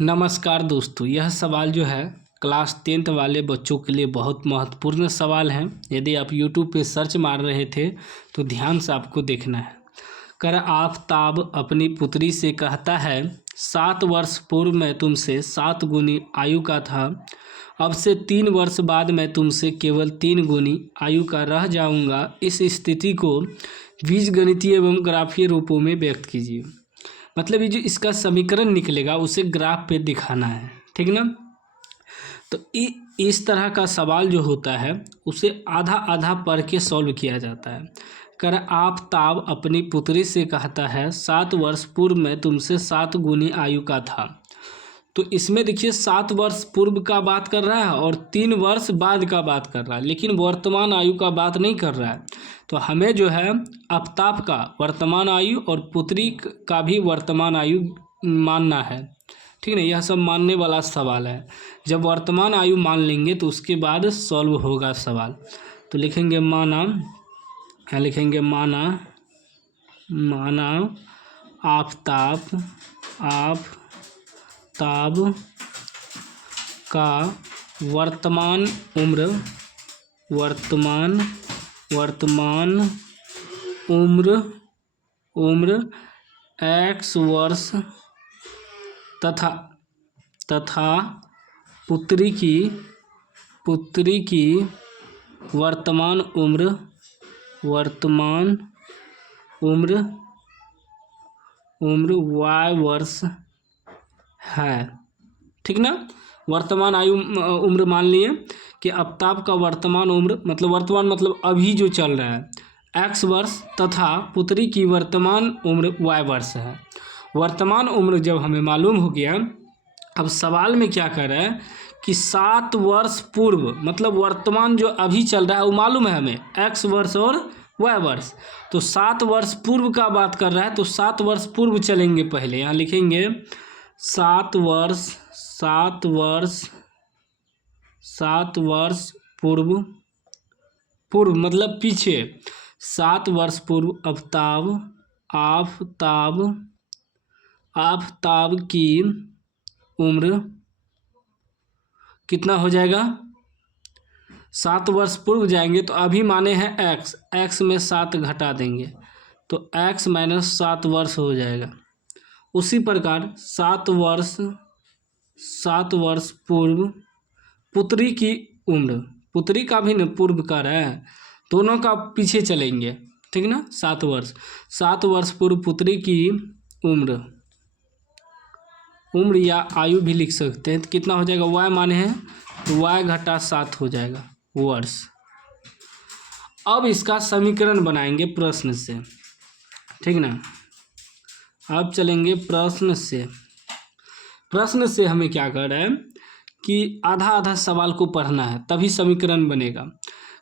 नमस्कार दोस्तों, यह सवाल जो है क्लास 10th वाले बच्चों के लिए बहुत महत्वपूर्ण सवाल है। यदि आप YouTube पे सर्च मार रहे थे तो ध्यान से आपको देखना है। कर आफताब अपनी पुत्री से कहता है, 7 वर्ष पूर्व मैं तुमसे 7 गुनी आयु का था, अब से 3 वर्ष बाद मैं तुमसे केवल 3 गुनी आयु का रह जाऊंगा। इस स्थिति को बीजगणितीय एवं ग्राफीय रूपों में व्यक्त कीजिए। मतलब ये जो इसका समीकरण निकलेगा उसे ग्राफ पे दिखाना है, ठीक ना। तो इस तरह का सवाल जो होता है उसे आधा आधा पढ़ के सॉल्व किया जाता है। कर आफताब अपनी पुत्री से कहता है, 7 वर्ष पूर्व मैं तुमसे 7 गुनी आयु का था। तो इसमें देखिए 7 वर्ष पूर्व का बात कर रहा है और 3 वर्ष बाद का बात कर रहा है, लेकिन वर्तमान आयु का बात नहीं कर रहा है। तो हमें जो है आफताब का वर्तमान आयु और पुत्री का भी वर्तमान आयु मानना है, ठीक है। यह सब मानने वाला सवाल है। जब वर्तमान आयु मान लेंगे तो उसके बाद सॉल्व होगा सवाल। तो लिखेंगे माना आफताब का वर्तमान उम्र x वर्ष तथा पुत्री की वर्तमान उम्र y वर्ष है, ठीक ना। वर्तमान आयु उम्र मान लिए कि आफताब का वर्तमान उम्र मतलब अभी जो चल रहा है x वर्ष तथा पुत्री की वर्तमान उम्र y वर्ष है। वर्तमान उम्र जब हमें मालूम हो गया, अब सवाल में क्या कर रहा है कि 7 वर्ष पूर्व मतलब वर्तमान जो अभी चल रहा है वो मालूम है हमें x वर्ष और y वर्ष। तो 7 वर्ष पूर्व का बात कर रहा है, तो 7 वर्ष पूर्व चलेंगे। पहले यहाँ लिखेंगे 7 वर्ष पूर्व मतलब पीछे। 7 वर्ष पूर्व आफताब की उम्र कितना हो जाएगा। 7 वर्ष पूर्व जाएंगे तो अभी माने हैं x में 7 घटा देंगे तो x - 7 वर्ष हो जाएगा। उसी प्रकार 7 वर्ष पूर्व पुत्री की उम्र, पुत्री का भी न पूर्व कर है, दोनों का पीछे चलेंगे, ठीक ना। 7 वर्ष पूर्व पुत्री की उम्र या आयु भी लिख सकते हैं। तो कितना हो जाएगा, y माने हैं तो y घटा 7 हो जाएगा वर्ष। अब इसका समीकरण बनाएंगे प्रश्न से, ठीक ना। अब चलेंगे प्रश्न से हमें क्या कर रहा है कि आधा आधा सवाल को पढ़ना है तभी समीकरण बनेगा।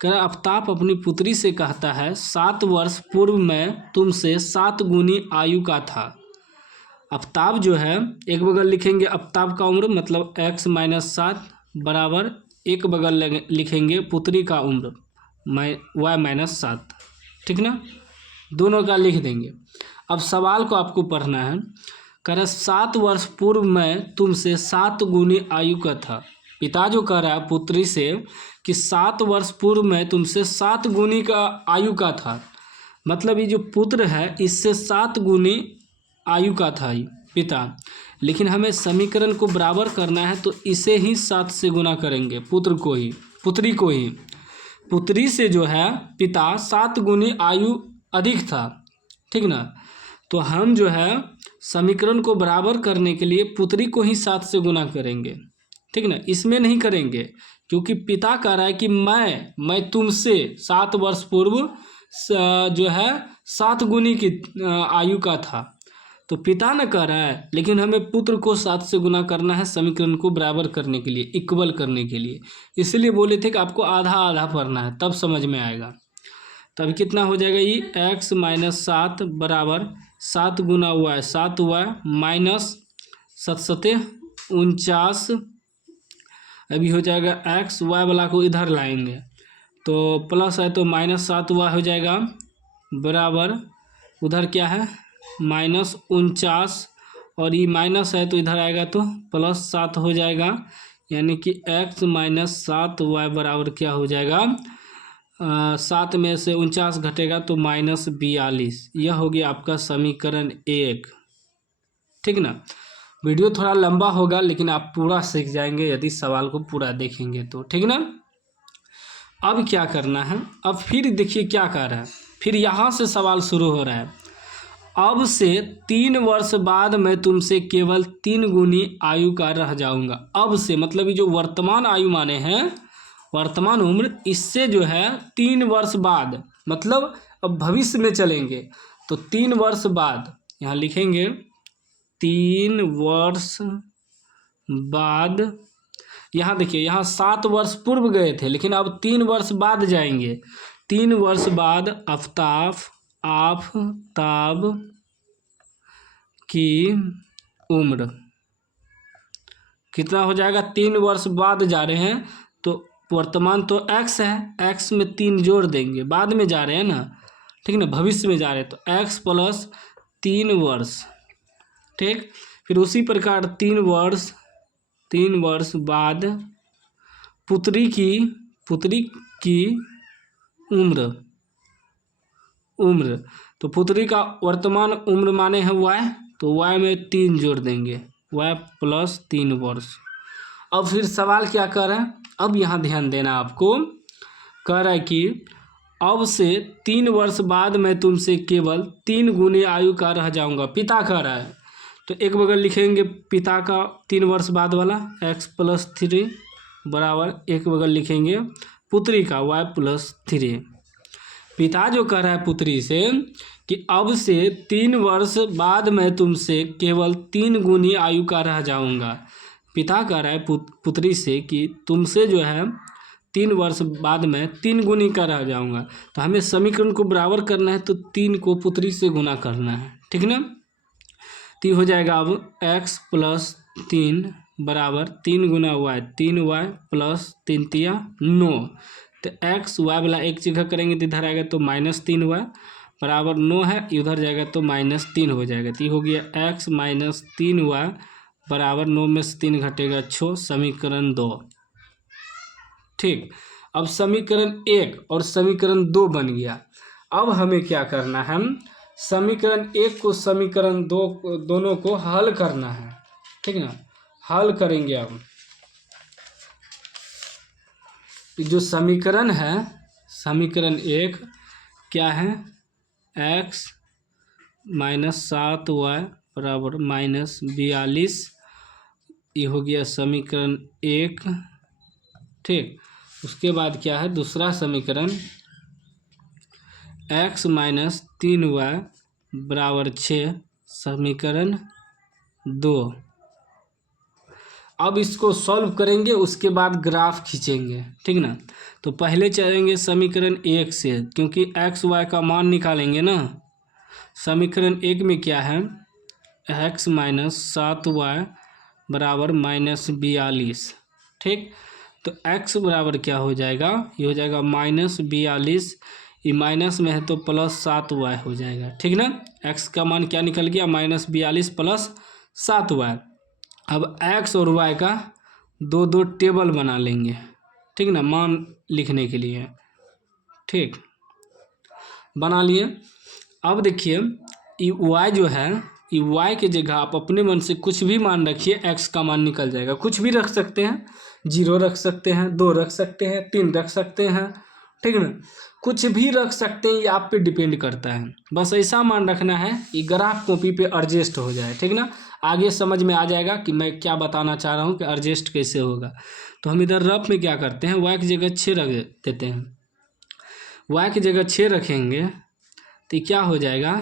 कह आफताब अपनी पुत्री से कहता है, 7 वर्ष पूर्व मैं तुमसे 7 गुनी आयु का था। आफताब जो है एक बगल लिखेंगे आफताब का उम्र मतलब x - 7 बराबर एक बगल लिखेंगे पुत्री का उम्र y - 7, ठीक ना। दोनों का लिख देंगे। अब सवाल को आपको पढ़ना है। कह रहा 7 वर्ष पूर्व मैं तुमसे 7 गुनी आयु का था। पिता जो कह रहा है पुत्री से कि 7 वर्ष पूर्व मैं तुमसे 7 गुनी का आयु का था, मतलब ये जो पुत्र है इससे 7 गुनी आयु का था ये पिता। लेकिन हमें समीकरण को बराबर करना है तो इसे ही 7 से गुना करेंगे, पुत्री को ही। पुत्री से जो है पिता 7 गुनी आयु अधिक था, ठीक ना। तो हम जो है समीकरण को बराबर करने के लिए पुत्री को ही 7 से गुना करेंगे, ठीक ना। इसमें नहीं करेंगे क्योंकि पिता कह रहा है कि मैं तुमसे 7 वर्ष पूर्व जो है 7 गुनी की आयु का था, तो पिता न कह रहा है, लेकिन हमें पुत्र को 7 से गुना करना है समीकरण को बराबर करने के लिए, इक्वल करने के लिए। इसलिए बोले थे कि आपको आधा आधा पढ़ना है तब समझ में आएगा। तब कितना हो जाएगा, ये x - 7 बराबर 7 गुना y 7y माइनस 7 49। अभी हो जाएगा x, y वाला को इधर लाएंगे तो प्लस है तो -7y हो जाएगा बराबर उधर क्या है -49 और ये माइनस है तो इधर आएगा तो +7 हो जाएगा, यानी कि x माइनस 7y बराबर क्या हो जाएगा, 7 में से 49 घटेगा तो -42। यह हो गया आपका समीकरण 1। ठीक ना। वीडियो थोड़ा लंबा होगा लेकिन आप पूरा सीख जाएंगे यदि सवाल को पूरा देखेंगे तो। ठीक ना। अब क्या करना है, अब फिर देखिए क्या कह रहा है, फिर यहाँ से सवाल शुरू हो रहा है। अब से 3 वर्ष बाद मैं तुमसे केवल 3 गुनी आयु का रह जाऊंगा। अब से मतलब ये जो वर्तमान आयु माने हैं, वर्तमान उम्र, इससे जो है 3 वर्ष बाद, मतलब अब भविष्य में चलेंगे तो 3 वर्ष बाद यहाँ लिखेंगे 3 वर्ष बाद। यहाँ देखिए, यहाँ 7 वर्ष पूर्व गए थे लेकिन अब 3 वर्ष बाद जाएंगे। 3 वर्ष बाद आफताब की उम्र कितना हो जाएगा, 3 वर्ष बाद जा रहे हैं तो वर्तमान तो x है, x में 3 जोड़ देंगे, बाद में जा रहे हैं ना, ठीक ना, भविष्य में जा रहे हैं तो x + 3 वर्ष। ठीक, फिर उसी प्रकार 3 वर्ष बाद पुत्री की उम्र तो पुत्री का वर्तमान उम्र माने हैं y, तो y में 3 जोड़ देंगे, y + 3 वर्ष। अब फिर सवाल क्या कर रहा है, अब यहाँ ध्यान देना आपको, कह रहा है कि अब से 3 वर्ष बाद मैं तुमसे केवल 3 गुनी आयु का रह जाऊंगा। पिता कह रहा है तो एक बगल लिखेंगे पिता का 3 वर्ष बाद वाला x + 3 बराबर, एक बगल लिखेंगे पुत्री का y + 3। पिता जो कह रहा है पुत्री से कि अब से 3 वर्ष बाद मैं तुमसे केवल 3 गुनी आयु का रह जाऊंगा। पिता कह रहा है पुत्री से कि तुमसे जो है 3 वर्ष बाद में 3 गुनी का रह जाऊंगा। तो हमें समीकरण को बराबर करना है तो 3 को पुत्री से गुना करना है। ठीक ना। तो हो जाएगा अब x + 3 बराबर 3 गुना y, 3y + 3 तिया 9। तो x y वाला एक जगह करेंगे तो इधर आएगा तो -3y बराबर 9 है, इधर जाएगा तो -3 हो जाएगा। तो ये हो गया x - 3y बराबर 9 में से 3 घटेगा 6, समीकरण 2। ठीक, अब समीकरण 1 और समीकरण 2 बन गया। अब हमें क्या करना है, समीकरण 1 को समीकरण 2 दोनों को हल करना है। ठीक ना, हल करेंगे। अब जो समीकरण है, समीकरण 1 क्या है, x - 7y बराबर -42, ये हो गया समीकरण 1। ठीक, उसके बाद क्या है दूसरा समीकरण, x - 3y बराबर 6, समीकरण 2। अब इसको सॉल्व करेंगे, उसके बाद ग्राफ खींचेंगे। ठीक ना। तो पहले चलेंगे समीकरण 1 से, क्योंकि x y का मान निकालेंगे ना। समीकरण 1 में क्या है, x - 7y बराबर -42। ठीक, तो x बराबर क्या हो जाएगा, ये हो जाएगा -42, ये माइनस में है तो +7y हो जाएगा। ठीक ना। x का मान क्या निकल गया, -42 + 7y। अब x और y का 2 टेबल बना लेंगे। ठीक ना, मान लिखने के लिए। ठीक, बना लिए। अब देखिए ये y जो है, ये y की जगह आप अपने मन से कुछ भी मान रखिए, x का मान निकल जाएगा। कुछ भी रख सकते हैं, 0 रख सकते हैं, 2 रख सकते हैं, 3 रख सकते हैं। ठीक ना, कुछ भी रख सकते हैं, ये आप पे डिपेंड करता है। बस ऐसा मान रखना है ये ग्राफ कॉपी पे एडजस्ट हो जाए। ठीक ना, आगे समझ में आ जाएगा कि मैं क्या बताना चाह रहा हूँ कि एडजस्ट कैसे होगा। तो हम इधर रफ में क्या करते हैं, y की जगह 6 रख देते हैं। y की जगह 6 रखेंगे तो क्या हो जाएगा,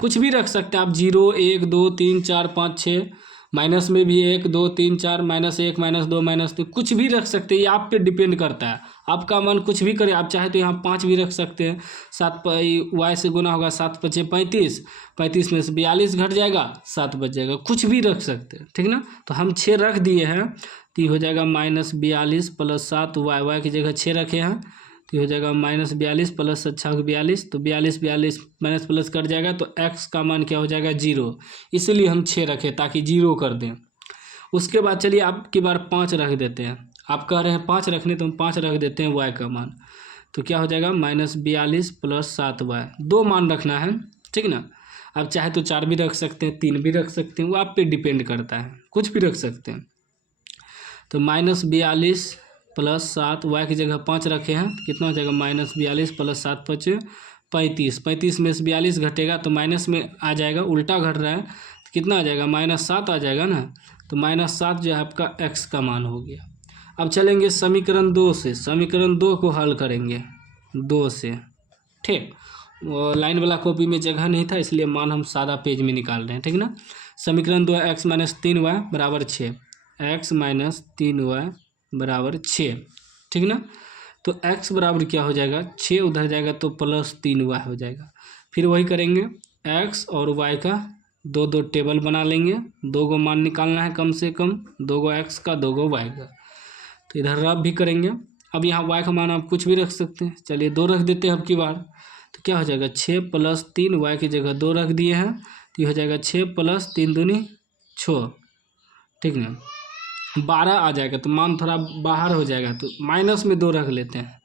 कुछ भी रख सकते हैं आप, 0 1 2 3 4 5 6, माइनस में भी 1 2 3 4, -1 -2 -3, कुछ भी रख सकते हैं। ये आप पे डिपेंड करता है, आपका मन कुछ भी करे। आप चाहे तो यहाँ 5 भी रख सकते हैं। 7 y से गुना होगा, 7 × 5 = 35, 35 में से 42 घट जाएगा, 7 बच जाएगा। कुछ भी रख सकते हैं। ठीक ना, तो हम 6 रख दिए हैं तो ये हो जाएगा -42 + 7y, y की जगह 6 रखे हैं तो ये हो जाएगा -42 प्लस 42, तो 42 माइनस प्लस कट जाएगा, तो x का मान क्या हो जाएगा 0। इसीलिए हम 6 रखें ताकि 0 कर दें। उसके बाद चलिए अब की बार 5 रख देते हैं। आप कह रहे हैं 5 रखने, तो हम 5 रख देते हैं y का मान। तो क्या हो जाएगा -42 प्लस 7y, 2 मान रखना है, ठीक ना। आप चाहे तो 4 भी रख सकते हैं, 3 भी रख सकते हैं, वो आप पे डिपेंड करता है, कुछ भी रख सकते हैं। तो -42 प्लस 7, y की जगह 5 रखे हैं, तो कितना हो जाएगा -42 प्लस 7 5 35, 35 में से 42 घटेगा तो माइनस में आ जाएगा, उल्टा घट रहा है, तो कितना आ जाएगा -7 आ जाएगा ना। तो -7 जो है आपका x का मान हो गया। अब चलेंगे समीकरण 2 से, समीकरण 2 को हल करेंगे 2 से, ठीक। वो लाइन वाला कॉपी में जगह नहीं था, इसलिए मान हम सादा पेज में निकाल रहे हैं, ठीक ना। समीकरण 2 x - 3y बराबर 6, x - 3y बराबर 6, ठीक ना। तो x बराबर क्या हो जाएगा 6, उधर जाएगा तो प्लस 3y हो जाएगा। फिर वही करेंगे, x और y का 2 टेबल बना लेंगे, 2 को मान निकालना है कम से कम, 2 को x का 2 को y का। तो इधर रब भी करेंगे। अब यहाँ y का मान आप कुछ भी रख सकते हैं, चलिए 2 रख देते हैं अब की बार। तो क्या हो जाएगा 6 प्लस 3, y की जगह 2 रख दिए हैं, तो ये हो जाएगा 6 प्लस 3 दूनी 6, ठीक ना। 12 आ जाएगा, तो मान थोड़ा बाहर हो जाएगा, तो माइनस में 2 रख लेते हैं,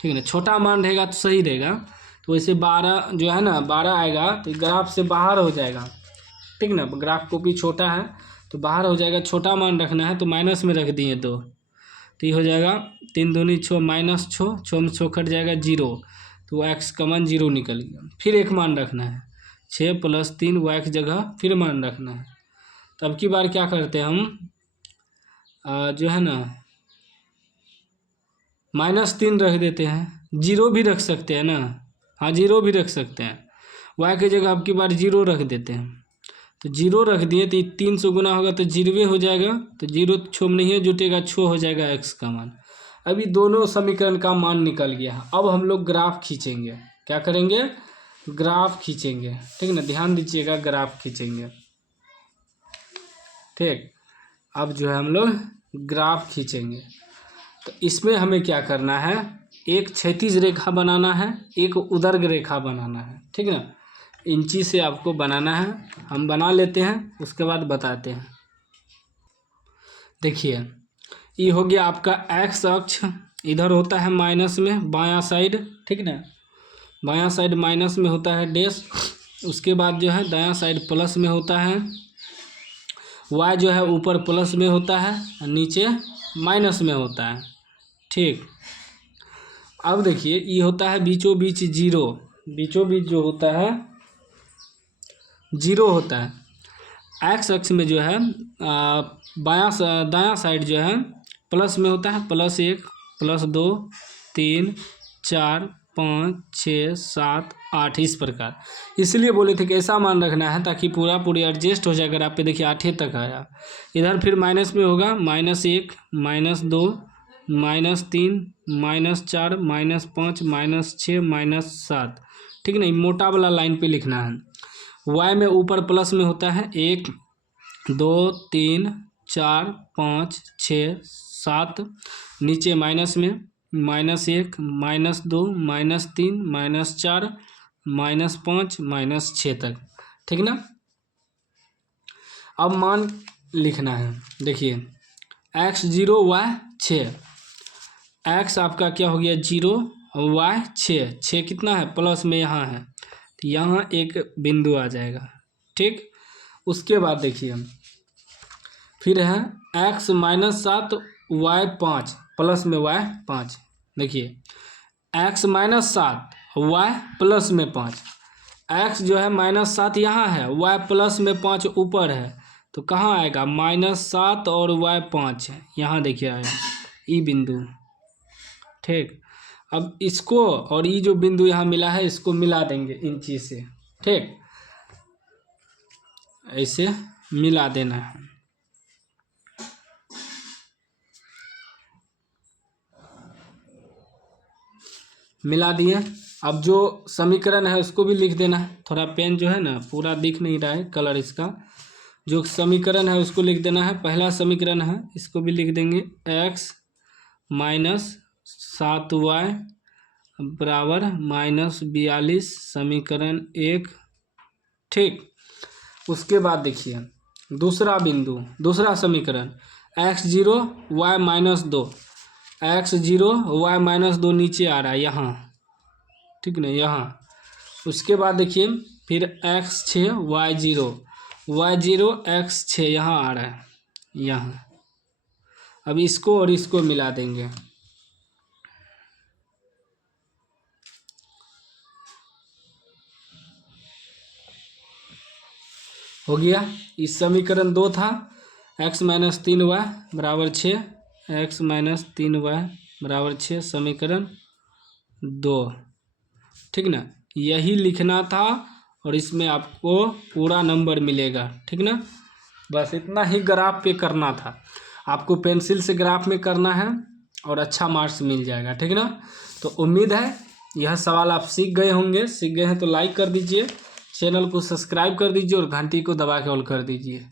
ठीक है ना। छोटा मान रहेगा तो सही रहेगा, तो वैसे 12 जो है ना 12 आएगा तो ग्राफ से बाहर हो जाएगा, ठीक ना। ग्राफ कॉपी छोटा है तो बाहर हो जाएगा, छोटा मान रखना है तो माइनस में रख दिए 2, तो ये हो जाएगा 3 दूनी 6 माइनस 6, 6 में 6 कट जाएगा 0, तो x का मान 0 निकल गया। फिर एक मान रखना है 6 प्लस 3, y की जगह फिर मान रखना है। तो अब की बार क्या करते हैं हम, जो है ना -3 रख देते हैं, 0 भी रख सकते हैं ना, हाँ 0 भी रख सकते हैं। y की जगह अब की बार 0 रख देते हैं, तो 0 रख दिए तो 3 से गुना होगा तो 0 हो जाएगा, तो 0 6 में नहीं जुटेगा, 6 हो जाएगा x का मान। अभी दोनों समीकरण का मान निकल गया। अब हम लोग ग्राफ खींचेंगे, क्या करेंगे ग्राफ खींचेंगे, ठीक ना। ध्यान दीजिएगा, ग्राफ खींचेंगे, ठीक। अब जो है हम लोग ग्राफ खींचेंगे, तो इसमें हमें क्या करना है, एक क्षैतिज रेखा बनाना है, एक उदर्ग रेखा बनाना है, ठीक ना। इंची से आपको बनाना है, हम बना लेते हैं, उसके बाद बताते हैं। देखिए ये हो गया आपका x अक्ष, इधर होता है माइनस में बायां साइड, ठीक ना। बायां साइड माइनस में होता है डैश, उसके बाद जो है दायां साइड प्लस में होता है, y जो है ऊपर प्लस में होता है, नीचे माइनस में होता है, ठीक। अब देखिए ये होता है बीचों बीच 0, बीचों बीच जो होता है 0 होता है। x अक्ष में जो है दायां साइड जो है प्लस में होता है, +1 +2 3 4 5 6 7 8, इस प्रकार। इसलिए बोले थे कि ऐसा मान रखना है ताकि पूरी एडजस्ट हो जाए। अगर आप पे देखिए 8 तक आया, इधर फिर माइनस में होगा -1 -2 -3 -4 -5 -6 -7, ठीक ना। मोटा वाला लाइन पे लिखना है। y में ऊपर प्लस में होता है 1 2 3 4 5 6 7, नीचे माइनस में -1 -2 -3 -4 -5 -6 तक, ठीक ना। अब मान लिखना है, देखिए x 0 y 6, x आपका क्या हो गया 0 y 6 कितना है प्लस में यहाँ है, तो यहाँ एक बिंदु आ जाएगा, ठीक। उसके बाद देखिए फिर है x -7 y 5 प्लस में y 5, देखिए x -7 y प्लस में 5, x जो है -7 यहाँ है, y प्लस में 5 ऊपर है, तो कहाँ आएगा -7 और y 5 है, यहाँ देखिए आया ई बिंदु, ठीक। अब इसको और ये जो बिंदु यहाँ मिला है इसको मिला देंगे इंची से, ठीक, ऐसे मिला देना है। मिला दिए। अब जो समीकरण है उसको भी लिख देना है, थोड़ा पेन जो है ना पूरा दिख नहीं रहा है कलर इसका, जो समीकरण है उसको लिख देना है। पहला समीकरण है इसको भी लिख देंगे, x -7y बराबर -42 समीकरण 1। ठीक, उसके बाद देखिए दूसरा बिंदु, दूसरा समीकरण x0 y-2, x0 y-2 नीचे आ रहा है यहाँ, ठीक ना, यहाँ। उसके बाद देखिए फिर x6 y0 x6 यहाँ आ रहा है, यहाँ। अब इसको और इसको मिला देंगे, हो गया। इस समीकरण 2 था x-3y बराबर 6, x-3y बराबर 6 समीकरण 2, ठीक ना। यही लिखना था और इसमें आपको पूरा नंबर मिलेगा, ठीक ना। बस इतना ही ग्राफ पे करना था, आपको पेंसिल से ग्राफ में करना है और अच्छा मार्क्स मिल जाएगा, ठीक ना। तो उम्मीद है यह सवाल आप सीख गए होंगे। सीख गए हैं तो लाइक कर दीजिए, चैनल को सब्सक्राइब कर दीजिए और घंटी को दबा के ऑल कर दीजिए।